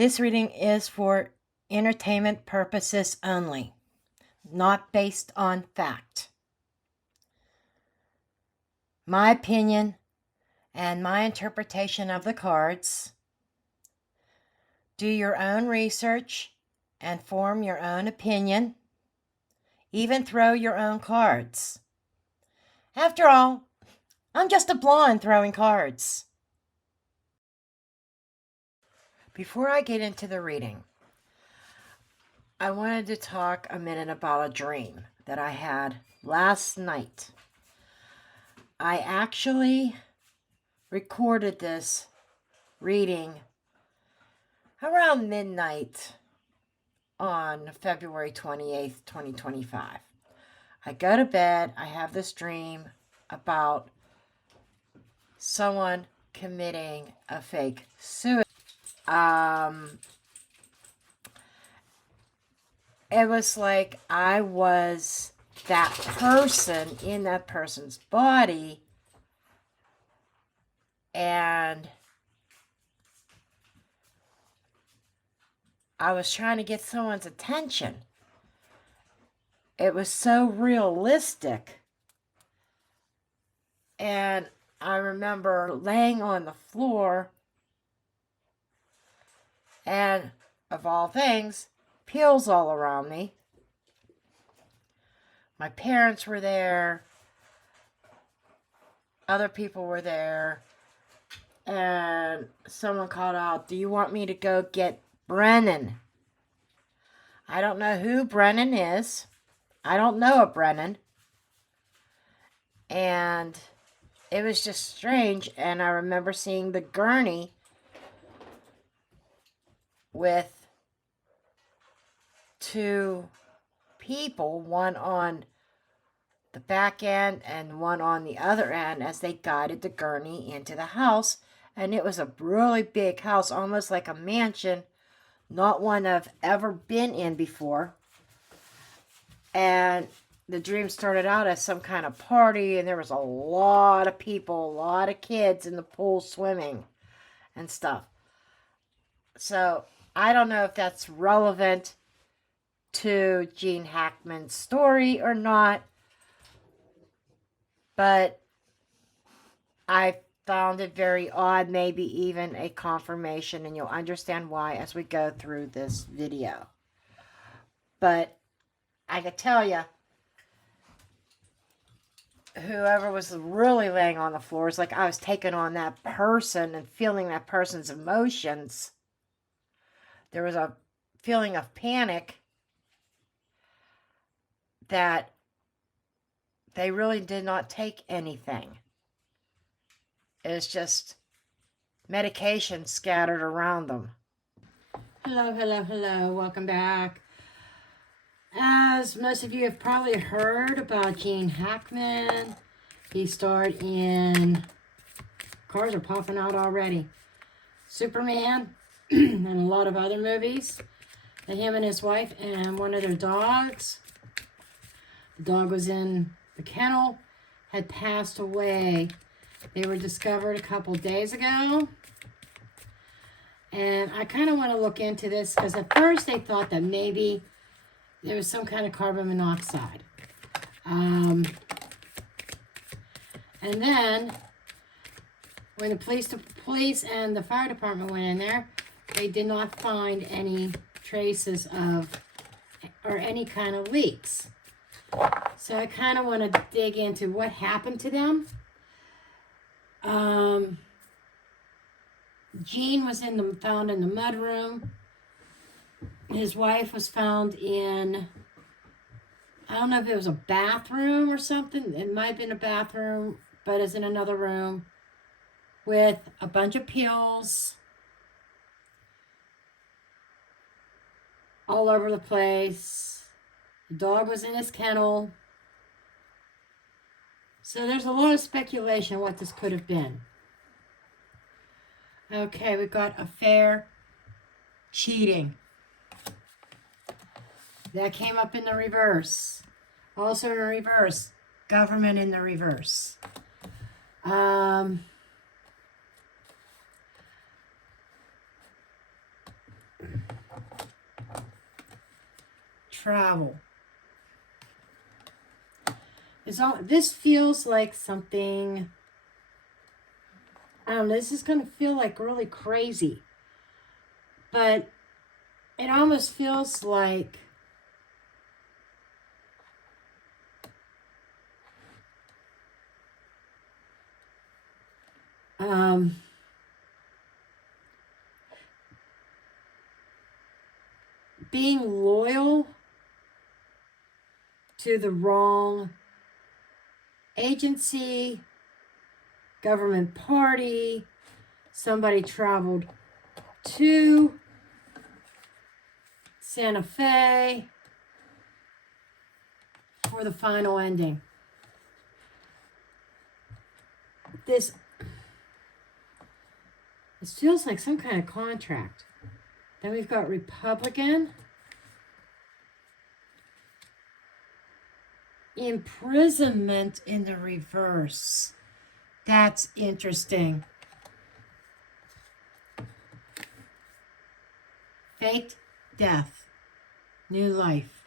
This reading is for entertainment purposes only, not based on fact. My opinion and my interpretation of the cards. Do your own research and form your own opinion. Even throw your own cards. After all, I'm just a blonde throwing cards. Before I get into the reading, I wanted to talk a minute about a dream that I had last night. I actually recorded this reading around midnight on February 28th, 2025. I go to bed, I have this dream about someone committing a fake suicide. It was like I was that person in that person's body, and I was trying to get someone's attention. It was so realistic. And I remember laying on the floor, and of all things, pills all around me. My parents were there. Other people were there. And someone called out, "Do you want me to go get Brennan?" I don't know who Brennan is. I don't know a Brennan. And it was just strange. And I remember seeing the gurney with two people, one on the back end and one on the other end, as they guided the gurney into the house. And it was a really big house, almost like a mansion, not one I've ever been in before. And the dream started out as some kind of party, and there was a lot of people, a lot of kids in the pool swimming and stuff. So I don't know if that's relevant to Gene Hackman's story or not, but I found it very odd, maybe even a confirmation, and you'll understand why as we go through this video. But I could tell you, whoever was really laying on the floor is like I was taking on that person and feeling that person's emotions. There was a feeling of panic that they really did not take anything. It was just medication scattered around them. Hello, hello, hello. Welcome back. As most of you have probably heard about Gene Hackman, he starred in, cars are popping out already, Superman, and a lot of other movies. And him and his wife and one of their dogs. The dog was in the kennel, had passed away. They were discovered a couple days ago. And I kind of want to look into this because at first they thought that maybe there was some kind of carbon monoxide. And then when the police and the fire department went in there, they did not find any traces of or any kind of leaks. So I kind of want to dig into what happened to them. Gene was found in the mudroom. His wife was found in, I don't know if it was a bathroom or something. It might have been a bathroom, but it's in another room with a bunch of pills all over the place. The dog was in his kennel. So there's a lot of speculation what this could have been. Okay, we've got affair, cheating. That came up in the reverse. Also in the reverse, government in the reverse. travel. This feels like something, I don't know, this is going to feel like really crazy. But it almost feels like being loyal to the wrong agency, government party. Somebody traveled to Santa Fe for the final ending. This feels like some kind of contract. Then we've got Republican. Imprisonment in the reverse. That's interesting. Faked death. New life.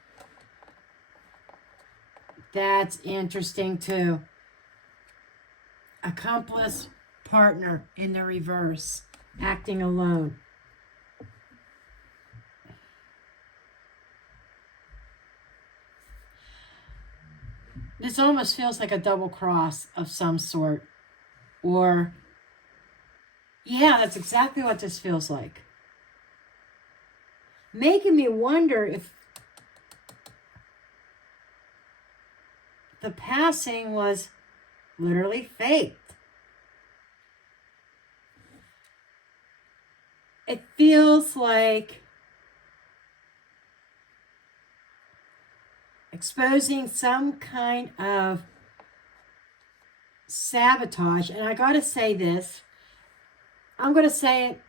That's interesting too. Accomplice, partner in the reverse. Acting alone. This almost feels like a double cross of some sort. Or, yeah, that's exactly what this feels like. Making me wonder if the passing was literally faked. It feels like exposing some kind of sabotage. And I gotta say this. I'm gonna say it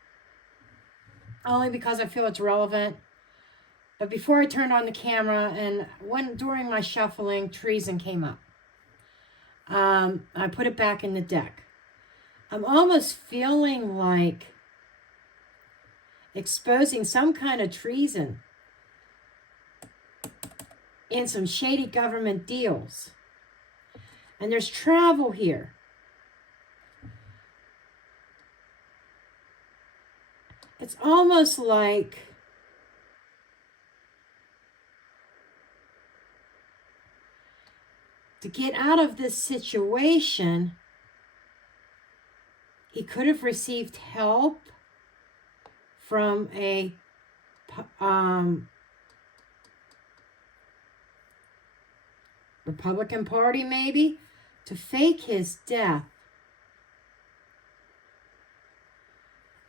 only because I feel it's relevant. But before I turned on the camera and during my shuffling, treason came up. I put it back in the deck. I'm almost feeling like exposing some kind of treason in some shady government deals. And there's travel here. It's almost like to get out of this situation, he could have received help from a Republican Party, maybe, to fake his death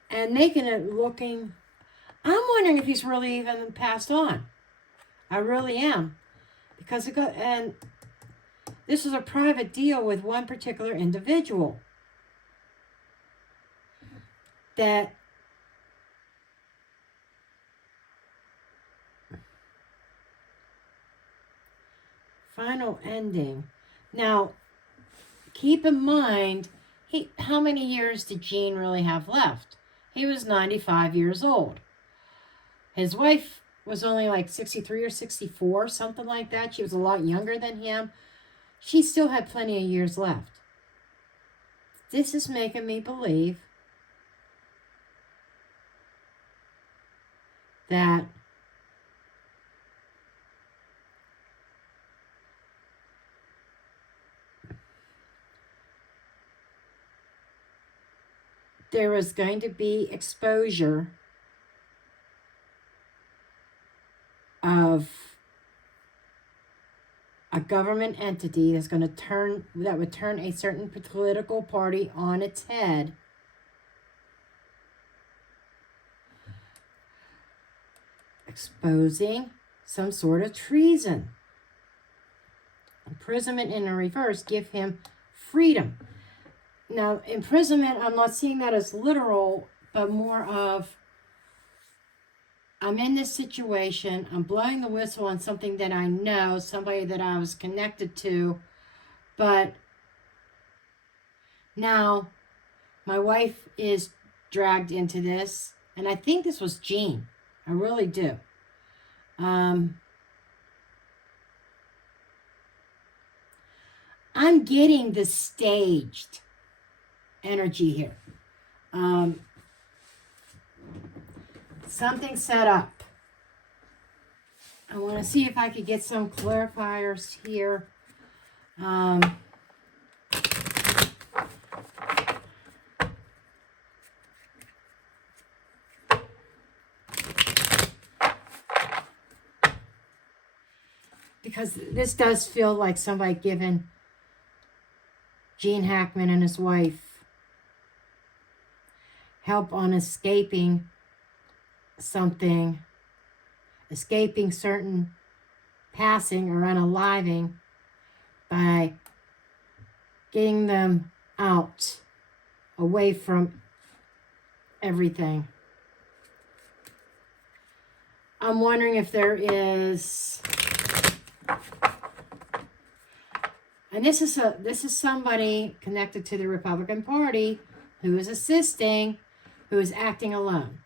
and making it looking. I'm wondering if he's really even passed on. I really am, because and this was a private deal with one particular individual that final ending. Now, keep in mind, how many years did Gene really have left? He was 95 years old. His wife was only like 63 or 64, something like that. She was a lot younger than him. She still had plenty of years left. This is making me believe that there is going to be exposure of a government entity that's going to that would turn a certain political party on its head. Exposing some sort of treason. Imprisonment in the reverse, give him freedom. Now, imprisonment, I'm not seeing that as literal, but more of, I'm in this situation, I'm blowing the whistle on something that I know, somebody that I was connected to, but now my wife is dragged into this, and I think this was Gene. I really do. I'm getting the staged energy here. Something set up. I want to see if I could get some clarifiers here. Because this does feel like somebody giving Gene Hackman and his wife help on escaping something, escaping certain passing or unaliving by getting them out, away from everything. I'm wondering if there is, and this is somebody connected to the Republican Party who is assisting, who is acting alone.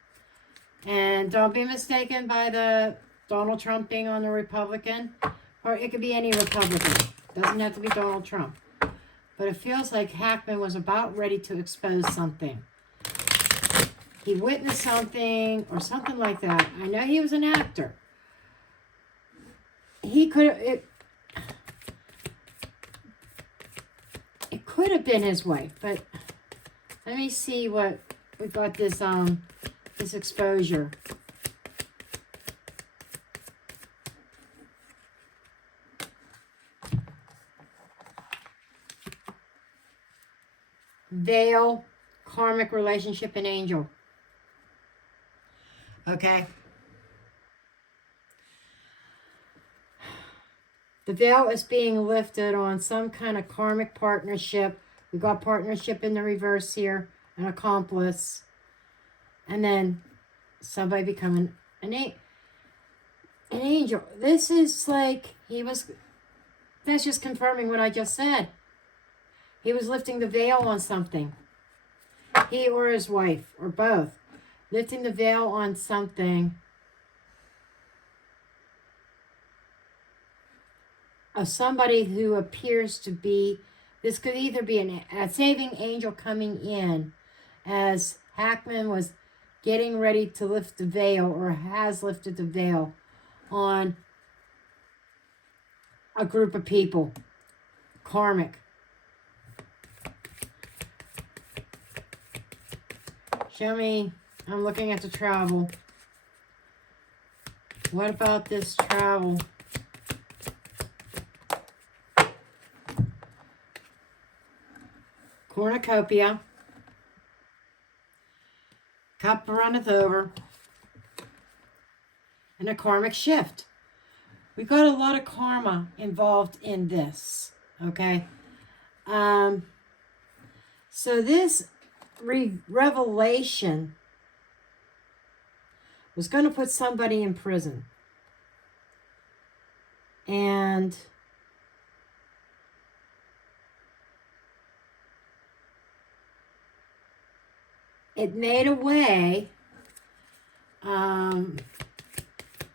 And don't be mistaken by the Donald Trump being on the Republican, or it could be any Republican. Doesn't have to be Donald Trump. But it feels like Hackman was about ready to expose something. He witnessed something or something like that. I know he was an actor. He could have, it could have been his wife, but let me see what we got this this exposure. Veil, karmic relationship, and angel. Okay. The veil is being lifted on some kind of karmic partnership. We got partnership in the reverse here, an accomplice. And then somebody becoming an angel. This is like that's just confirming what I just said. He was lifting the veil on something. He or his wife, or both. Lifting the veil on something of somebody who appears to be, this could either be a saving angel coming in as Hackman was getting ready to lift the veil, or has lifted the veil on a group of people. Karmic. Show me. I'm looking at the travel. What about this travel? Cornucopia. Cup runneth over. And a karmic shift. We got a lot of karma involved in this. Okay. So this revelation was going to put somebody in prison. And it made a way.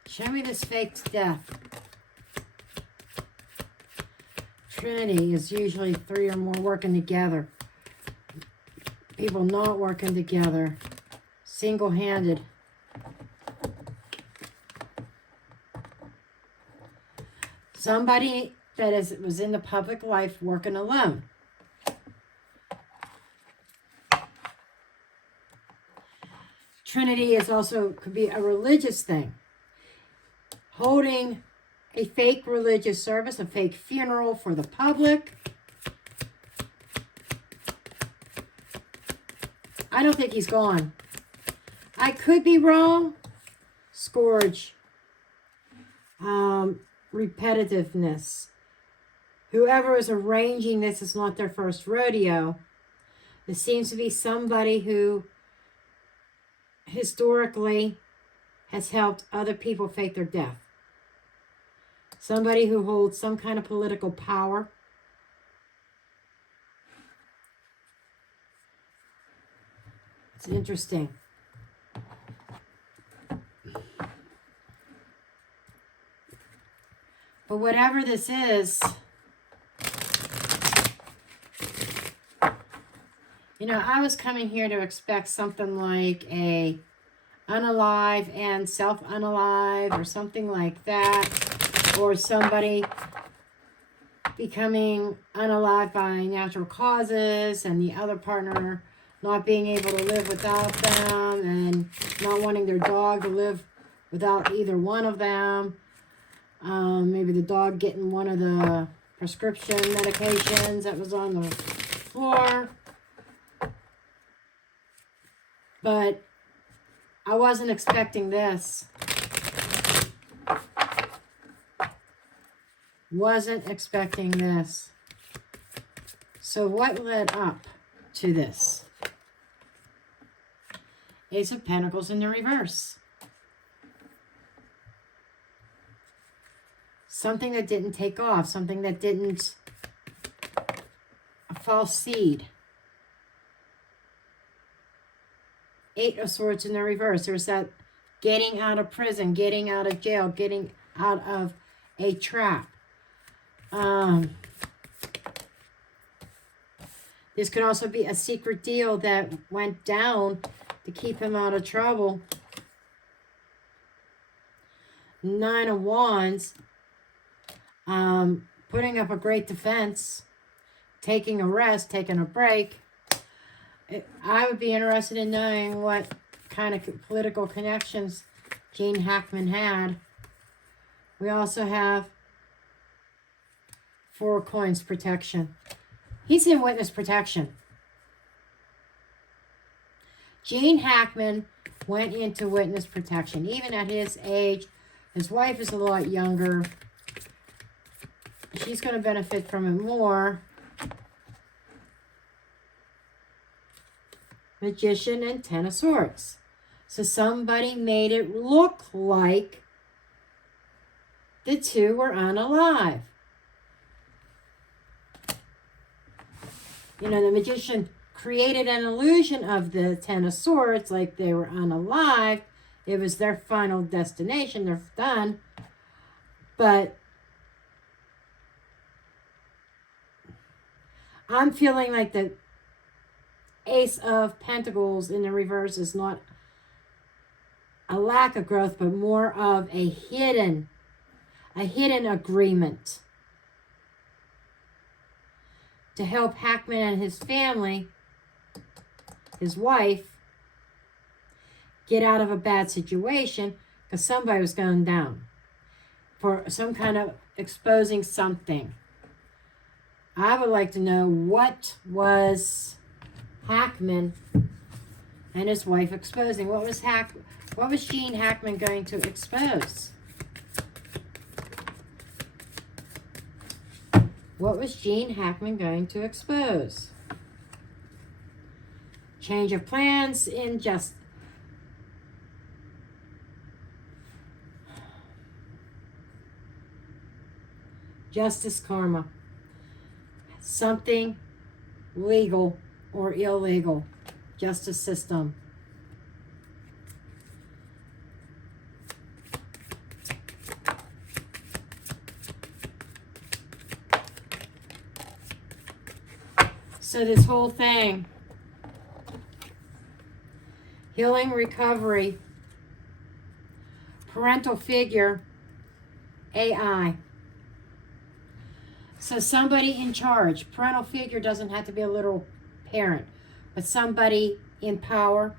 Show me this fake death. Trinity is usually 3 or more working together. People not working together. Single-handed. Somebody that was in the public life working alone. Trinity is also, could be a religious thing. Holding a fake religious service, a fake funeral for the public. I don't think he's gone. I could be wrong. Scourge. Repetitiveness. Whoever is arranging this is not their first rodeo. This seems to be somebody who historically has helped other people fake their death. Somebody who holds some kind of political power. It's interesting. But whatever this is, You know, I was coming here to expect something like a unalive and self-unalive or something like that. Or somebody becoming unalive by natural causes and the other partner not being able to live without them and not wanting their dog to live without either one of them. Maybe the dog getting one of the prescription medications that was on the floor. But I wasn't expecting this. Wasn't expecting this. So what led up to this? Ace of Pentacles in the reverse. Something that didn't take off. Something that didn't... a false seed. Eight of Swords in the reverse. There's that getting out of prison, getting out of jail, getting out of a trap. This could also be a secret deal that went down to keep him out of trouble. Nine of Wands. Putting up a great defense. Taking a rest, taking a break. I would be interested in knowing what kind of political connections Gene Hackman had. We also have Four of Coins protection. He's in witness protection. Gene Hackman went into witness protection. Even at his age, his wife is a lot younger. She's going to benefit from it more. Magician and Ten of Swords. So somebody made it look like the two were unalive. You know, the magician created an illusion of the Ten of Swords, like they were unalive. It was their final destination. They're done. But I'm feeling like the Ace of Pentacles in the reverse is not a lack of growth, but more of a hidden agreement to help Hackman and his family, his wife, get out of a bad situation because somebody was going down for some kind of exposing something. I would like to know what was Hackman and his wife exposing. What was Gene Hackman going to expose? What was Gene Hackman going to expose? Change of plans in justice karma. Something legal or illegal. Justice system. So this whole thing, healing, recovery, parental figure, AI. So somebody in charge. Parental figure doesn't have to be a literal parent, but somebody in power,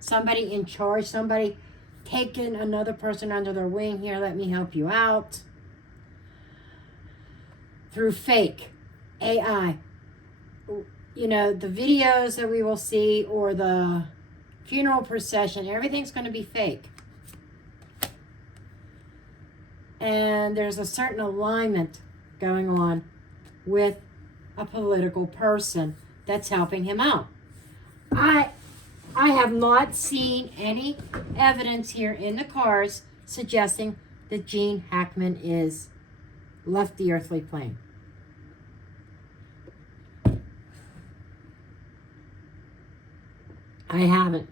somebody in charge, somebody taking another person under their wing. Here, let me help you out. Through fake AI. You know, the videos that we will see or the funeral procession, everything's going to be fake. And there's a certain alignment going on with a political person that's helping him out. I have not seen any evidence here in the cards suggesting that Gene Hackman is left the earthly plane. I haven't.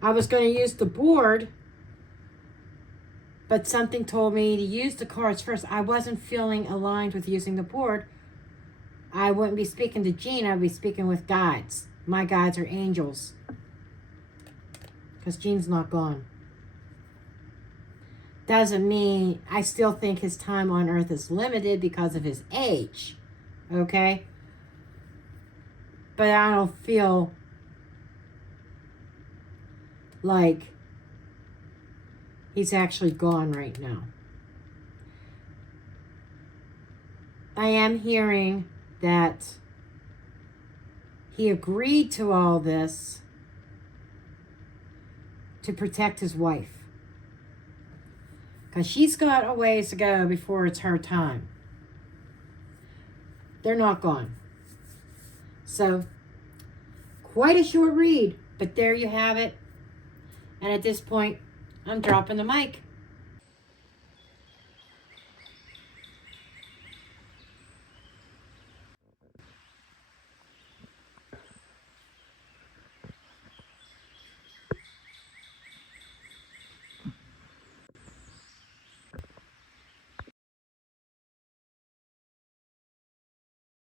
I was going to use the board, but something told me to use the cards first. I wasn't feeling aligned with using the board I wouldn't be speaking to Gene. I'd be speaking with guides. My guides are angels. Because Gene's not gone. Doesn't mean, I still think his time on Earth is limited because of his age. Okay? But I don't feel like he's actually gone right now. I am hearing that he agreed to all this to protect his wife. Because she's got a ways to go before it's her time. They're not gone. So, quite a short read, but there you have it. And at this point, I'm dropping the mic.